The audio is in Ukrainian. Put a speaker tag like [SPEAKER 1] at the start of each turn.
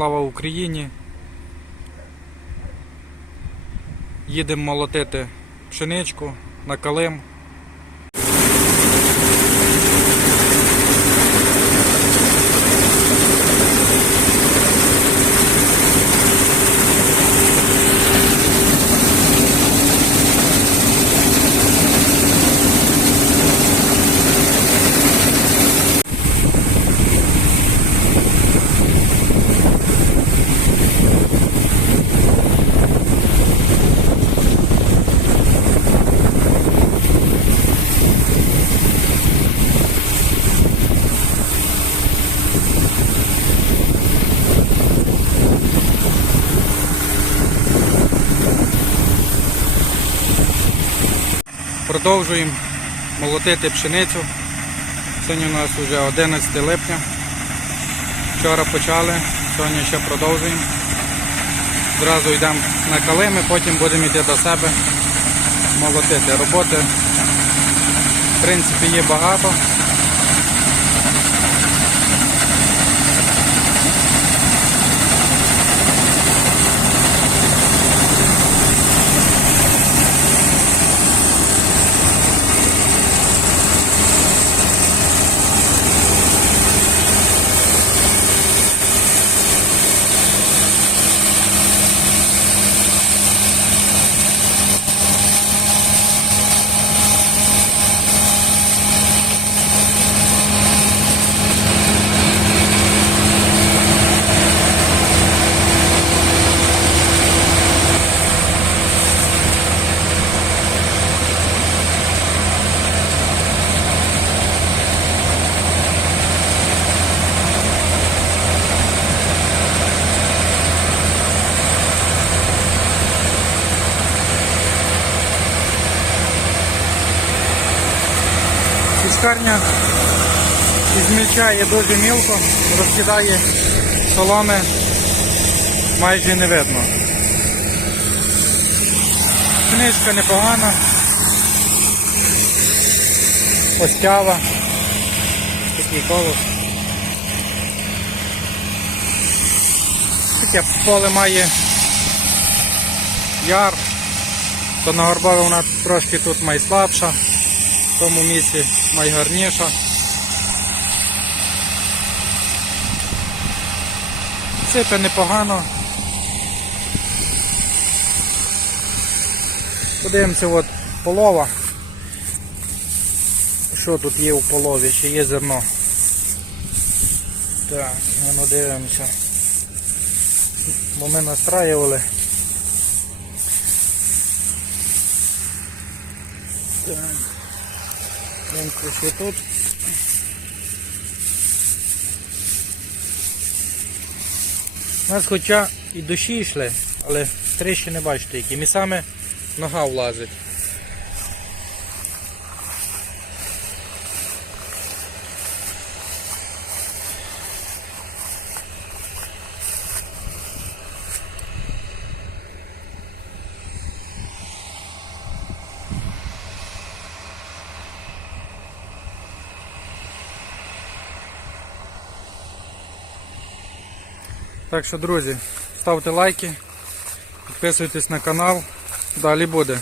[SPEAKER 1] слава Україні. Їдемо молотити пшеничку на калим. Продовжуємо молотити пшеницю. Сьогодні у нас вже 11 липня. Вчора почали, сьогодні ще продовжуємо. Зразу йдемо на калими, потім будемо йти до себе молотити. Роботи в принципі є багато. Січкарня змільчає дуже мілко, розкидає соломи майже не видно. Книжка непогана. Остява. Такий колос. Таке поле має яр, то на горбові вона трошки тут найслабша тому місці найгарніша. Сипе непогано. Подивимося от полова. Що тут є у полові, чи є зерно. Так, ну дивимося. Бо ми настраювали. Так. Ринку ще тут. У нас хоча і дощі йшли, але трещини бачите, які місцями нога влазить. Так що, друзі, ставте лайки, підписуйтесь на канал, далі буде.